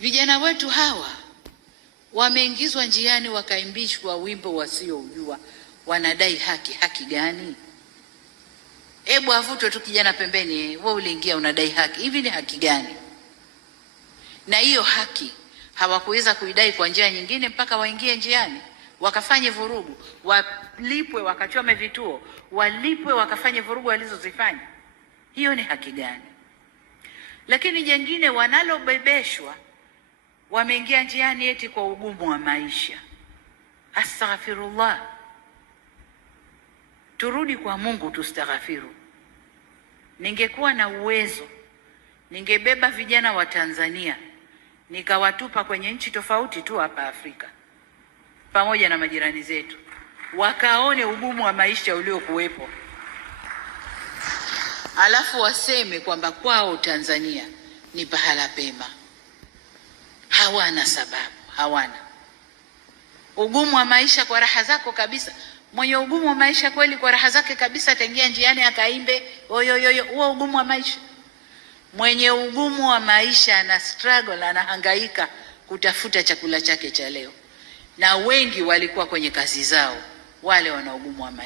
Vijana wetu hawa wameingizwa njiani, wakaimbishwa wimbo wasioujua, wanadai haki. Haki gani? Hebu avutwe tu kijana pembeni, wewe uliingia unadai haki. Hivi ni haki gani? Na hiyo haki hawakuweza kuidai kwa njia nyingine mpaka waingie njiani, wakafanye vurugu, walipwe, wakachome vituo, walipwe, wakafanye vurugu walizozifanya. Hiyo ni haki gani? Lakini jengine wanalobebeshwa, wameingia njiani eti kwa ugumu wa maisha. Astaghfirullah, turudi kwa Mungu tustaghfiru. Ningekuwa na uwezo, ningebeba vijana wa Tanzania nikawatupa kwenye nchi tofauti tu hapa Afrika pamoja na majirani zetu, wakaone ugumu wa maisha uliokuwepo, alafu waseme kwamba kwao Tanzania ni pahala pema. Hawana sababu, hawana ugumu wa maisha kwa raha zako kabisa. Mwenye ugumu wa maisha kweli kwa raha zake kabisa ataingia njiani akaimbe oyoyoyo, huo ugumu wa maisha. Mwenye ugumu wa maisha ana struggle, anahangaika kutafuta chakula chake cha leo, na wengi walikuwa kwenye kazi zao, wale wana ugumu wa maisha.